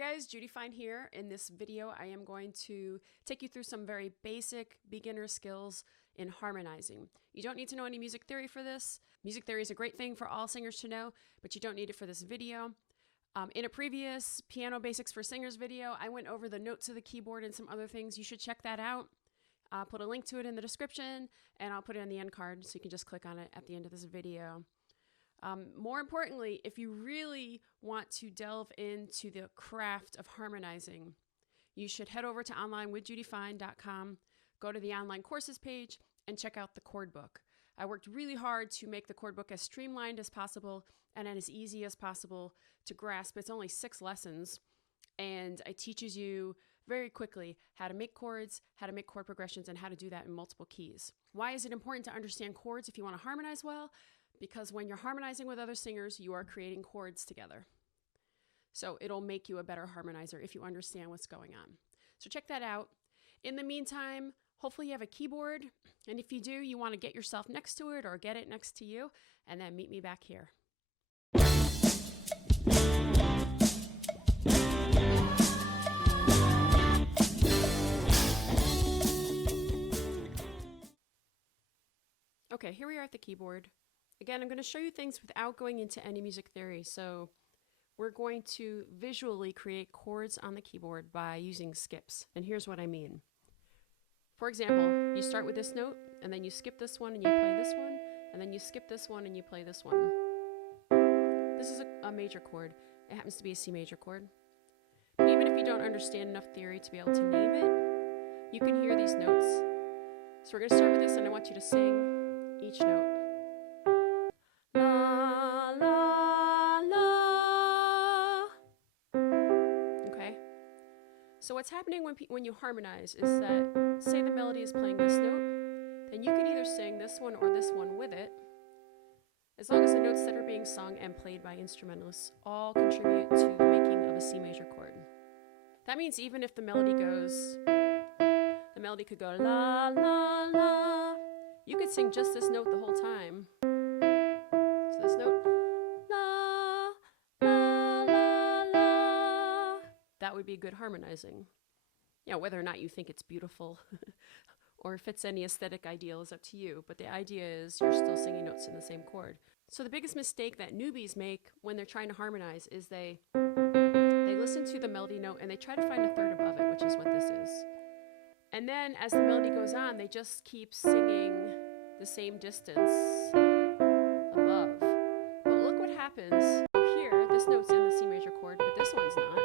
guys, Judy Fine here. In this video, I am going to take you through some very basic beginner skills in harmonizing. You don't need to know any music theory for this. Music theory is a great thing for all singers to know, but you don't need it for this video. In a previous Piano Basics for Singers video, I went over the notes of the keyboard and some other things. You should check that out. I'll put a link to it in the description, and I'll put it on the end card so you can just click on it at the end of this video. More importantly, if you really want to delve into the craft of harmonizing, you should head over to onlinewithjudyfine.com, go to the online courses page, and check out the chord book. I worked really hard to make the chord book as streamlined as possible and as easy as possible to grasp. It's only 6 lessons, and it teaches you very quickly how to make chords, how to make chord progressions, and how to do that in multiple keys. Why is it important to understand chords if you want to harmonize well? Because when you're harmonizing with other singers, you are creating chords together. So it'll make you a better harmonizer if you understand what's going on. So check that out. In the meantime, hopefully you have a keyboard. And if you do, you want to get yourself next to it or get it next to you, and then meet me back here. Okay, here we are at the keyboard. Again, I'm going to show you things without going into any music theory. So we're going to visually create chords on the keyboard by using skips. And here's what I mean. For example, you start with this note, and then you skip this one and you play this one, and then you skip this one and you play this one. This is a major chord. It happens to be a C major chord. But even if you don't understand enough theory to be able to name it, you can hear these notes. So we're going to start with this, and I want you to sing each note. La, la, la. Okay? So what's happening when you harmonize is that, say the melody is playing this note, then you can either sing this one or this one with it, as long as the notes that are being sung and played by instrumentalists all contribute to the making of a C major chord. That means even if the melody could go la, la, la, you could sing just this note the whole time. So this note, la, la, la, la, that would be good harmonizing. You know, whether or not you think it's beautiful or if it's any aesthetic ideal is up to you, but the idea is you're still singing notes in the same chord. So the biggest mistake that newbies make when they're trying to harmonize is they listen to the melody note and they try to find a third above it, which is what this is. And then as the melody goes on, they just keep singing the same distance above. But look what happens. Here, this note's in the C major chord, but this one's not.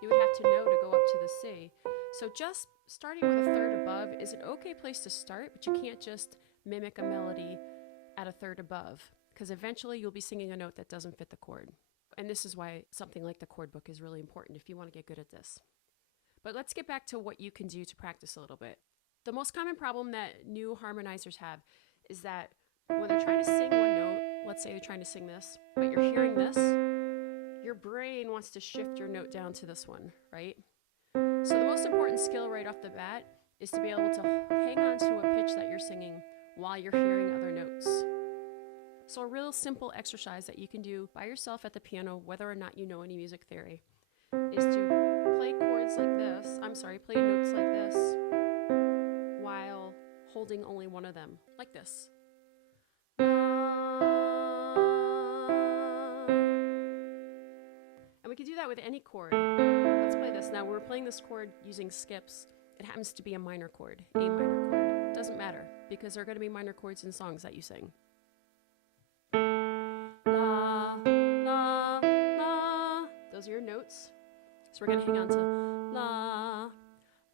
You would have to know to go up to the C. So just starting with a third above is an okay place to start, but you can't just mimic a melody at a third above, because eventually you'll be singing a note that doesn't fit the chord. And this is why something like the chord book is really important if you want to get good at this. But let's get back to what you can do to practice a little bit. The most common problem that new harmonizers have is that when they're trying to sing one note, let's say they're trying to sing this, but you're hearing this, your brain wants to shift your note down to this one, right? So the most important skill right off the bat is to be able to hang on to a pitch that you're singing while you're hearing other notes. So a real simple exercise that you can do by yourself at the piano, whether or not you know any music theory, is to play chords like this, play notes like this, while holding only one of them, like this. And we can do that with any chord. Let's play this. Now we're playing this chord using skips. It happens to be a minor chord, A minor chord. Doesn't matter, because there are going to be minor chords in songs that you sing. La, la, la. Those are your notes. So we're going to hang on to la,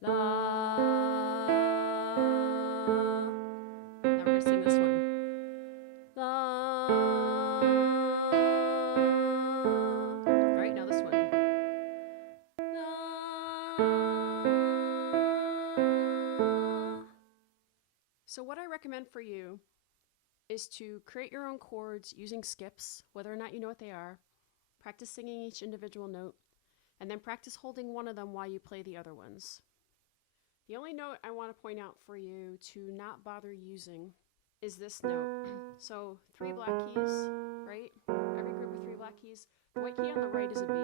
la. Now we're going to sing this one. La. All right, now this one. La. So what I recommend for you is to create your own chords using skips, whether or not you know what they are. Practice singing each individual note, and then practice holding one of them while you play the other ones. The only note I want to point out for you to not bother using is this note. So 3 black keys, right? Every group of 3 black keys. The white key on the right is a B.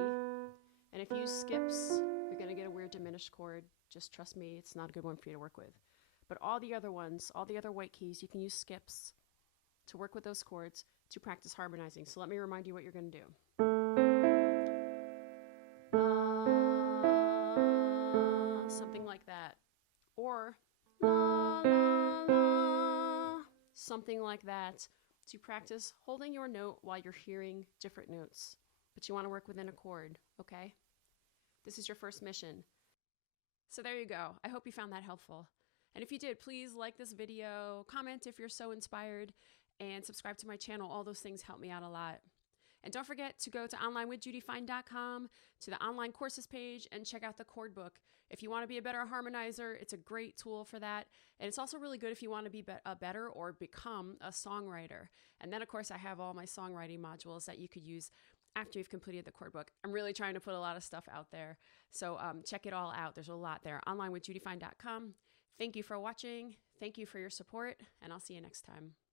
And if you use skips, you're going to get a weird diminished chord. Just trust me, it's not a good one for you to work with. But all the other ones, all the other white keys, you can use skips to work with those chords to practice harmonizing. So let me remind you what you're going to do. Something like that. Or la, la, la, something like that, to practice holding your note while you're hearing different notes. But you want to work within a chord, okay? This is your first mission. So there you go. I hope you found that helpful. And if you did, please like this video, comment if you're so inspired, and subscribe to my channel. All those things help me out a lot. And don't forget to go to onlinewithjudyfine.com, to the online courses page, and check out the chord book. If you want to be a better harmonizer, it's a great tool for that. And it's also really good if you want to be a better or become a songwriter. And then, of course, I have all my songwriting modules that you could use after you've completed the chord book. I'm really trying to put a lot of stuff out there. So check it all out. There's a lot there. onlinewithjudyfine.com. Thank you for watching. Thank you for your support, and I'll see you next time.